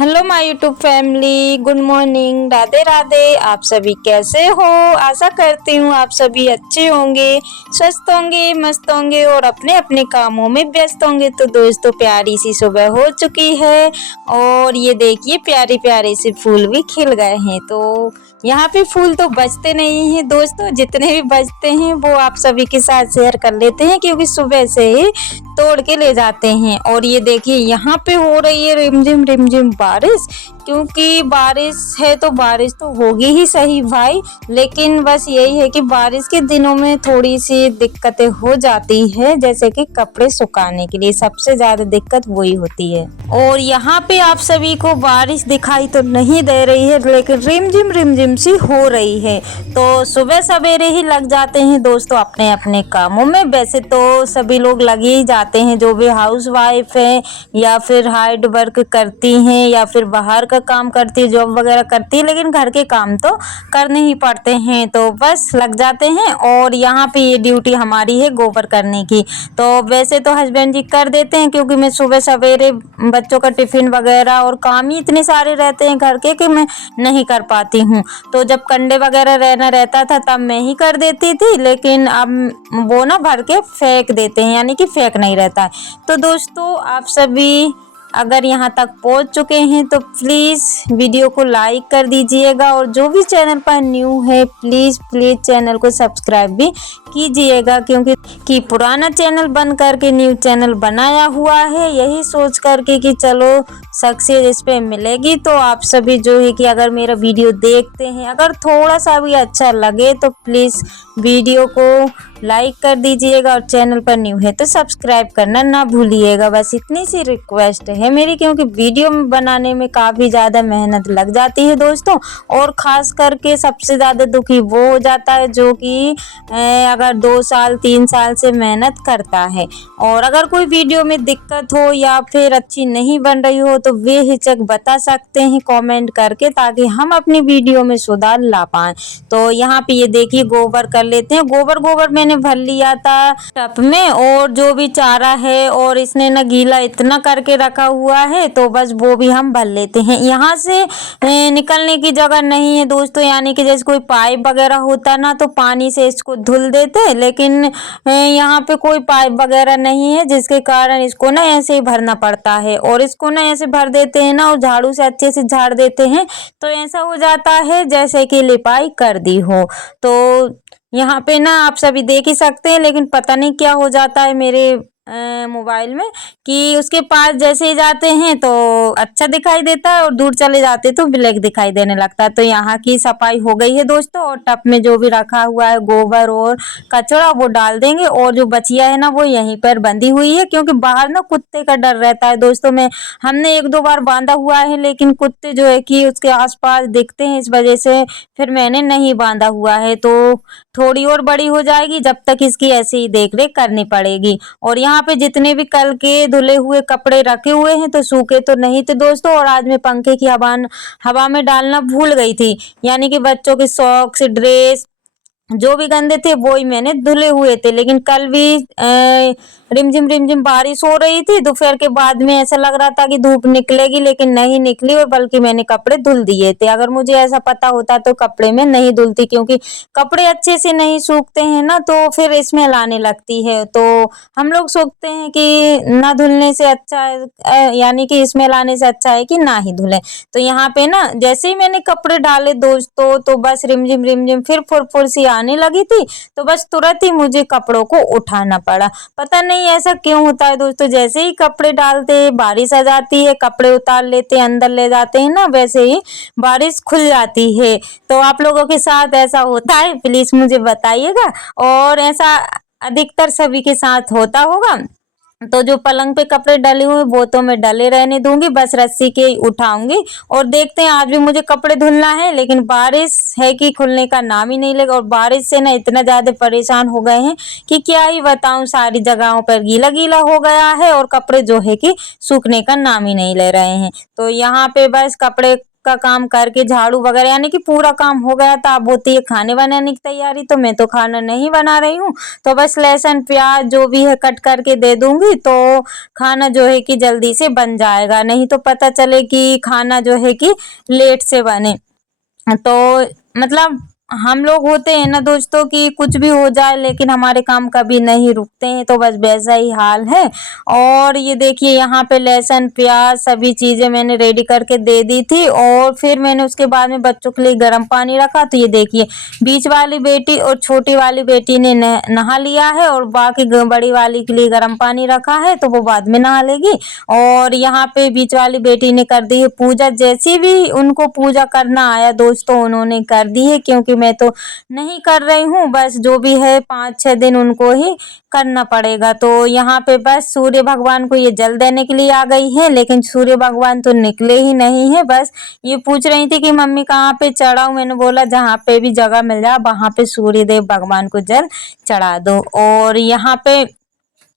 Hello my YouTube family, good morning, Radhe Radhe. आप सभी कैसे हो? आशा करती हूँ आप सभी अच्छे होंगे, स्वस्थ होंगे, मस्त होंगे और अपने अपने कामों में व्यस्त होंगे। तो दोस्तों, प्यारी सी सुबह हो चुकी है और ये देखिए प्यारे प्यारे से फूल भी खिल गए हैं। तो यहाँ पे फूल तो बचते नहीं हैं दोस्तों, जितने भी बचते हैं वो आप सभी के साथ शेयर कर लेते हैं क्योंकि सुबह से ही तोड़ के ले जाते हैं। और ये देखिए यहाँ पे हो रही है रिमझिम बारिश, क्योंकि बारिश है तो बारिश तो होगी ही सही भाई, लेकिन बस यही है कि बारिश के दिनों में थोड़ी सी दिक्कतें हो जाती है, जैसे कि कपड़े सुखाने के लिए सबसे ज्यादा दिक्कत वही होती है। और यहाँ पे आप सभी को बारिश दिखाई तो नहीं दे रही है, लेकिन रिमझिम सी हो रही है। तो सुबह सवेरे ही लग जाते हैं दोस्तों अपने अपने कामों में। वैसे तो सभी लोग लगे ही जाते हैं, जो भी हाउस वाइफ है या फिर हार्ड वर्क करती हैं या फिर बाहर का काम करती है, जॉब वगैरह करती है, लेकिन घर के काम तो करने ही पड़ते हैं, तो बस लग जाते हैं। और यहाँ पे ये ड्यूटी हमारी है गोबर करने की। तो वैसे तो हस्बैंड जी कर देते हैं, क्योंकि मैं सुबह सवेरे बच्चों का टिफिन वगैरह और काम ही इतने सारे रहते हैं घर के कि मैं नहीं कर पाती हूँ। तो जब कंडे वगैरह रहना रहता था तब मैं ही कर देती थी, लेकिन अब वो ना भर के फेंक देते हैं, यानी कि फेंक नहीं रहता है। तो दोस्तों, आप सभी अगर यहाँ तक पहुँच चुके हैं तो प्लीज़ वीडियो को लाइक कर दीजिएगा, और जो भी चैनल पर न्यू है प्लीज़ चैनल को सब्सक्राइब भी कीजिएगा, क्योंकि पुराना चैनल बंद करके न्यू चैनल बनाया हुआ है, यही सोच करके कि चलो सक्सेस इस पे मिलेगी। तो आप सभी जो है कि अगर मेरा वीडियो देखते हैं, अगर थोड़ा सा भी अच्छा लगे तो प्लीज़ वीडियो को लाइक कर दीजिएगा, और चैनल पर न्यू है तो सब्सक्राइब करना ना भूलिएगा। बस इतनी सी रिक्वेस्ट है मेरी, क्योंकि वीडियो बनाने में काफ़ी ज़्यादा मेहनत लग जाती है दोस्तों। और ख़ास करके सबसे ज़्यादा दुखी वो हो जाता है जो कि अगर 2 साल 3 साल से मेहनत करता है, और अगर कोई वीडियो में दिक्कत हो या फिर अच्छी नहीं बन रही हो तो बेहिचक बता सकते हैं कमेंट करके, ताकि हम अपनी वीडियो में सुधार ला पाएँ। तो यहाँ पे ये देखिए गोबर कर लेते हैं। गोबर मैंने भर लिया था टब में, और जो भी चारा है और इसने ना गीला इतना करके रखा हुआ है, तो बस वो भी हम भर लेते हैं। यहाँ से निकलने की जगह नहीं है दोस्तों, यानी कि जैसे कोई पाइप वगैरह होता ना तो पानी से इसको धुल देते, लेकिन यहाँ पे कोई पाइप वगैरह नहीं है, जिसके कारण इसको ना ऐसे ही भरना पड़ता है। और इसको ना ऐसे भर देते हैं ना, और झाड़ू से अच्छे से झाड़ देते हैं, तो ऐसा हो जाता है जैसे कि लिपाई कर दी हो। तो यहाँ पे ना आप सभी देख ही सकते हैं, लेकिन पता नहीं क्या हो जाता है मेरे मोबाइल में, कि उसके पास जैसे ही जाते हैं तो अच्छा दिखाई देता है और दूर चले जाते तो ब्लैक दिखाई देने लगता है। तो यहाँ की सफाई हो गई है दोस्तों, और टब में जो भी रखा हुआ है गोबर और कचरा वो डाल देंगे, और जो बचिया है ना वो यहीं पर बंधी हुई है, क्योंकि बाहर ना कुत्ते का डर रहता है दोस्तों। हमने 1-2 बार बांधा हुआ है, लेकिन कुत्ते जो है कि उसके आसपास दिखते हैं, इस वजह से फिर मैंने नहीं बांधा हुआ है। तो थोड़ी और बड़ी हो जाएगी, जब तक इसकी ऐसे ही देख रेख करनी पड़ेगी। और यहाँ पे जितने भी कल के धुले हुए कपड़े रखे हुए हैं तो सूखे तो नहीं थे दोस्तों, और आज मैं पंखे की हवा में डालना भूल गई थी, यानी कि बच्चों के सॉक्स ड्रेस जो भी गंदे थे वो ही मैंने धुले हुए थे। लेकिन कल भी रिमझिम बारिश हो रही थी, दोपहर के बाद में ऐसा लग रहा था कि धूप निकलेगी, लेकिन नहीं निकली, और बल्कि मैंने कपड़े धुल दिए थे। अगर मुझे ऐसा पता होता तो कपड़े में नहीं धुलती, क्योंकि कपड़े अच्छे से नहीं सूखते हैं ना तो फिर स्मेल आने लगती है। तो हम लोग सोचते हैं कि ना धुलने से अच्छा है, यानी कि स्मेल आने से अच्छा है कि ना ही धुले। तो यहाँ पे ना जैसे ही मैंने कपड़े डाले दोस्तों, तो बस रिमझिम फिर फुर सी आने लगी थी, तो बस तुरंत ही मुझे कपड़ों को उठाना पड़ा। पता नहीं ऐसा क्यों होता है दोस्तों, जैसे ही कपड़े डालते बारिश आ जाती है, कपड़े उतार लेते अंदर ले जाते हैं ना, वैसे ही बारिश खुल जाती है। तो आप लोगों के साथ ऐसा होता है प्लीज मुझे बताइएगा, और ऐसा अधिकतर सभी के साथ होता होगा। तो जो पलंग पे कपड़े डले हुए वो तो मैं डले रहने दूंगी, बस रस्सी के उठाऊंगी। और देखते हैं, आज भी मुझे कपड़े धुलना है, लेकिन बारिश है कि खुलने का नाम ही नहीं लेगा। और बारिश से ना इतना ज्यादा परेशान हो गए हैं कि क्या ही बताऊं, सारी जगहों पर गीला गीला हो गया है, और कपड़े जो है कि सूखने का नाम ही नहीं ले रहे हैं। तो यहाँ पे बस कपड़े का काम करके झाड़ू वगैरह यानी कि पूरा काम हो गया था। अब होती है खाने बनाने की तैयारी, तो मैं तो खाना नहीं बना रही हूँ, तो बस लहसुन प्याज जो भी है कट करके दे दूंगी, तो खाना जो है कि जल्दी से बन जाएगा। नहीं तो पता चले कि खाना जो है कि लेट से बने। तो मतलब हम लोग होते हैं ना दोस्तों कि कुछ भी हो जाए लेकिन हमारे काम कभी नहीं रुकते हैं, तो बस वैसा ही हाल है। और ये देखिए यहाँ पे लहसुन प्याज सभी चीज़ें मैंने रेडी करके दे दी थी, और फिर मैंने उसके बाद में बच्चों के लिए गर्म पानी रखा। तो ये देखिए बीच वाली बेटी और छोटी वाली बेटी ने नहा लिया है, और बाकी बड़ी वाली के लिए गर्म पानी रखा है, तो वो बाद में नहा लेगी। और यहाँ पे बीच वाली बेटी ने कर दी है पूजा। जैसी भी उनको पूजा करना आया दोस्तों उन्होंने कर दी है, क्योंकि मैं तो नहीं कर रही हूँ। बस जो भी है 5-6 दिन उनको ही करना पड़ेगा। तो यहाँ पे बस सूर्य भगवान को ये जल देने के लिए आ गई है, लेकिन सूर्य भगवान तो निकले ही नहीं है। बस ये पूछ रही थी कि मम्मी कहाँ पे चढ़ाऊं, मैंने बोला जहाँ पे भी जगह मिल जाए वहां पे सूर्य देव भगवान को जल चढ़ा दो। और यहाँ पे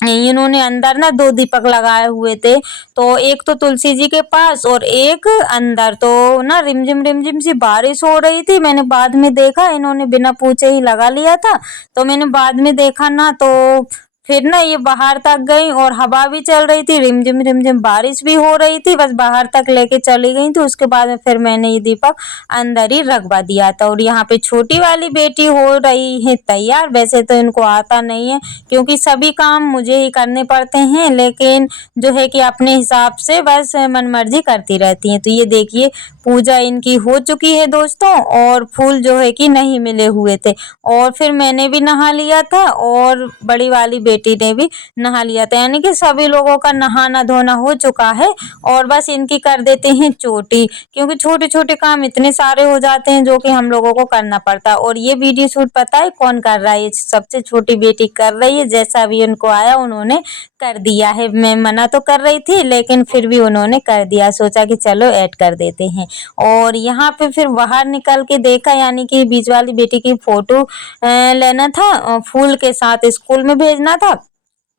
इन्होंने अंदर ना 2 दीपक लगाए हुए थे, तो एक तो तुलसी जी के पास और एक अंदर। तो ना रिमझिम सी बारिश हो रही थी, मैंने बाद में देखा इन्होंने बिना पूछे ही लगा लिया था। तो मैंने बाद में देखा ना, तो फिर ना ये बाहर तक गई और हवा भी चल रही थी, रिमझिम बारिश भी हो रही थी, बस बाहर तक लेके चली गई थी। उसके बाद में फिर मैंने ये दीपक अंदर ही रखवा दिया था। और यहाँ पे छोटी वाली बेटी हो रही है तैयार। वैसे तो इनको आता नहीं है, क्योंकि सभी काम मुझे ही करने पड़ते हैं, लेकिन जो है कि अपने हिसाब से बस मनमर्जी करती रहती हैं। तो ये देखिए पूजा इनकी हो चुकी है दोस्तों, और फूल जो है कि नहीं मिले हुए थे। और फिर मैंने भी नहा लिया था, और बड़ी वाली बेटी ने भी नहा लिया था, यानी कि सभी लोगों का नहाना धोना हो चुका है। और बस इनकी कर देते हैं चोटी, क्योंकि छोटे छोटे काम इतने सारे हो जाते हैं जो कि हम लोगों को करना पड़ता है। और ये वीडियो शूट पता है कौन कर रहा है? ये सबसे छोटी बेटी कर रही है। जैसा भी उनको आया उन्होंने कर दिया है। मैं मना तो कर रही थी, लेकिन फिर भी उन्होंने कर दिया, सोचा कि चलो ऐड कर देते हैं। और यहाँ पे फिर बाहर निकल के देखा, यानी कि बीच वाली बेटी की फोटो लेना था, फूल के साथ स्कूल में भेजना था।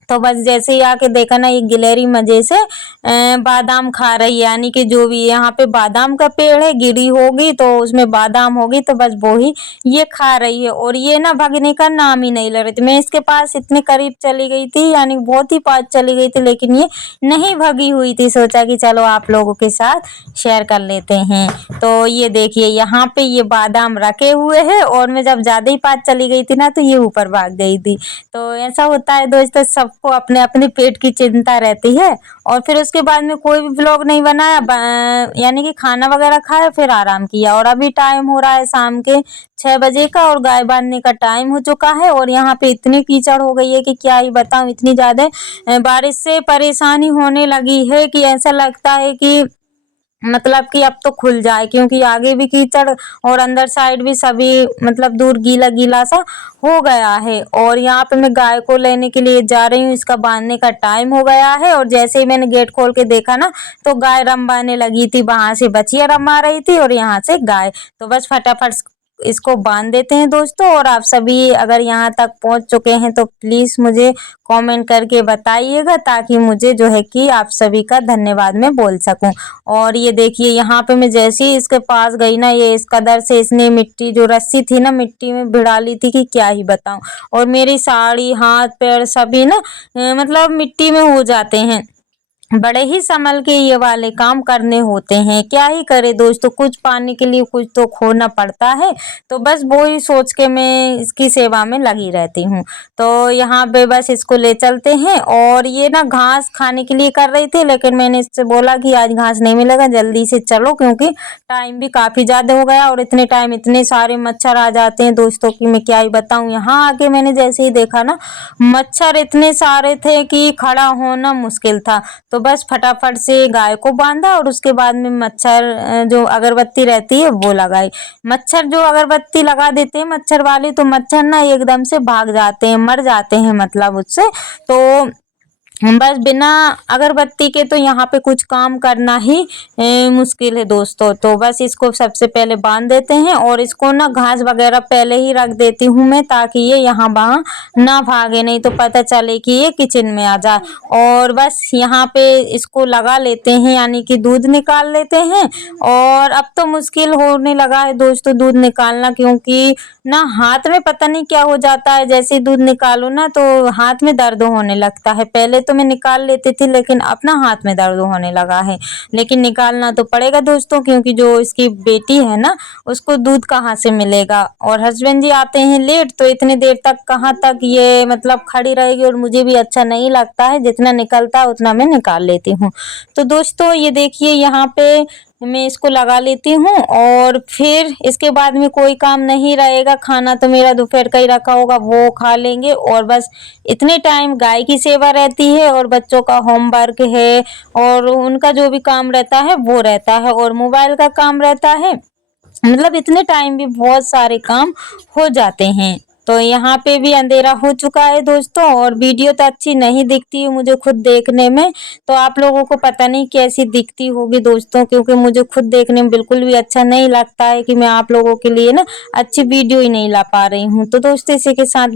तो बस जैसे ही आके देखा ना, ये गिलहरी मजे से बादाम खा रही है, यानी कि जो भी यहाँ पे बादाम का पेड़ है, गिरी होगी तो उसमें बादाम होगी, तो बस वो ही ये खा रही है। और ये ना भगने का नाम ही नहीं ले रही थी। मैं इसके पास इतने करीब चली गई थी, यानी बहुत ही पास चली गई थी, लेकिन ये नहीं भगी हुई थी। सोचा कि चलो आप लोगों के साथ शेयर कर लेते हैं। तो ये देखिए यहाँ पे ये बादाम रखे हुए हैं, और मैं जब ज्यादा ही पास चली गई थी ना, तो ये ऊपर भाग गई थी। तो ऐसा होता है दोस्तों, सबको अपने अपने पेट की चिंता रहती है। और फिर उसके बाद में कोई भी व्लॉग नहीं बनाया, यानी कि खाना वगैरह खाया, फिर आराम किया। और अभी टाइम हो रहा है शाम के 6 बजे का, और गाय बांधने का टाइम हो चुका है। और यहाँ पे इतनी कीचड़ हो गई है कि क्या ही बताऊं, इतनी ज्यादा बारिश से परेशानी होने लगी है कि ऐसा लगता है कि मतलब कि अब तो खुल जाए, क्योंकि आगे भी कीचड़ और अंदर साइड भी सभी मतलब दूर गीला गीला सा हो गया है। और यहाँ पे मैं गाय को लेने के लिए जा रही हूँ, इसका बांधने का टाइम हो गया है। और जैसे ही मैंने गेट खोल के देखा ना, तो गाय रंबाने लगी थी, वहां से बछिया रंबा रही थी और यहाँ से गाय। तो बस फटाफट इसको बांध देते हैं दोस्तों। और आप सभी अगर यहाँ तक पहुँच चुके हैं तो प्लीज मुझे कमेंट करके बताइएगा, ताकि मुझे जो है कि आप सभी का धन्यवाद मैं बोल सकूं। और ये देखिए यहाँ पे मैं जैसे ही इसके पास गई ना, ये इस कदर से इसने मिट्टी जो रस्सी थी ना मिट्टी में भिड़ा ली थी कि क्या ही बताऊं। और मेरी साड़ी हाथ पैर सभी ना मतलब मिट्टी में हो जाते हैं। बड़े ही संभल के ये वाले काम करने होते हैं। क्या ही करे दोस्तों, कुछ पाने के लिए कुछ तो खोना पड़ता है। तो बस वो ही सोच के मैं इसकी सेवा में लगी रहती हूँ। तो यहाँ पे बस इसको ले चलते हैं। और ये ना घास खाने के लिए कर रही थी, लेकिन मैंने इससे बोला कि आज घास नहीं मिलेगा, जल्दी से चलो, क्योंकि टाइम भी काफी ज्यादा हो गया। और इतने टाइम इतने सारे मच्छर आ जाते हैं दोस्तों की मैं क्या ही बताऊं। यहाँ आके मैंने जैसे ही देखा ना, मच्छर इतने सारे थे कि खड़ा होना मुश्किल था। तो बस फटाफट से गाय को बांधा, और उसके बाद में मच्छर जो अगरबत्ती रहती है वो लगाई। मच्छर जो अगरबत्ती लगा देते हैं मच्छर वाले, तो मच्छर ना एकदम से भाग जाते हैं, मर जाते हैं मतलब उससे। तो बस बिना अगरबत्ती के तो यहाँ पे कुछ काम करना ही मुश्किल है दोस्तों। तो बस इसको सबसे पहले बांध देते हैं और इसको ना घास वगैरह पहले ही रख देती हूँ मैं, ताकि ये यहाँ वहाँ ना भागे, नहीं तो पता चले कि ये किचन में आ जाए। और बस यहाँ पे इसको लगा लेते हैं, यानी कि दूध निकाल लेते हैं। और अब तो मुश्किल होने लगा है दोस्तों दूध निकालना, क्योंकि ना हाथ में पता नहीं क्या हो जाता है, जैसे ही दूध निकालो ना तो हाथ में दर्द होने लगता है। पहले तो मैं निकाल लेती थी, लेकिन अब ना हाथ में दर्द होने लगा है। लेकिन निकालना तो पड़ेगा दोस्तों, क्योंकि जो इसकी बेटी है ना उसको दूध कहाँ से मिलेगा। और हस्बैंड जी आते हैं लेट, तो इतनी देर तक कहाँ तक ये मतलब खड़ी रहेगी, और मुझे भी अच्छा नहीं लगता है। जितना निकलता है उतना मैं निकाल लेती हूँ। तो दोस्तों ये देखिए यहाँ पे मैं इसको लगा लेती हूँ, और फिर इसके बाद में कोई काम नहीं रहेगा। खाना तो मेरा दोपहर का ही रखा होगा, वो खा लेंगे। और बस इतने टाइम गाय की सेवा रहती है, और बच्चों का होमवर्क है, और उनका जो भी काम रहता है वो रहता है, और मोबाइल का काम रहता है। मतलब इतने टाइम भी बहुत सारे काम हो जाते हैं। तो यहाँ पे भी अंधेरा हो चुका है दोस्तों, और वीडियो तो अच्छी नहीं दिखती है मुझे खुद देखने में। तो आप लोगों को पता नहीं कैसी दिखती होगी दोस्तों, क्योंकि मुझे खुद देखने में बिल्कुल भी अच्छा नहीं लगता है कि मैं आप लोगों के लिए ना अच्छी वीडियो ही नहीं ला पा रही हूँ। तो दोस्तों इसी के साथ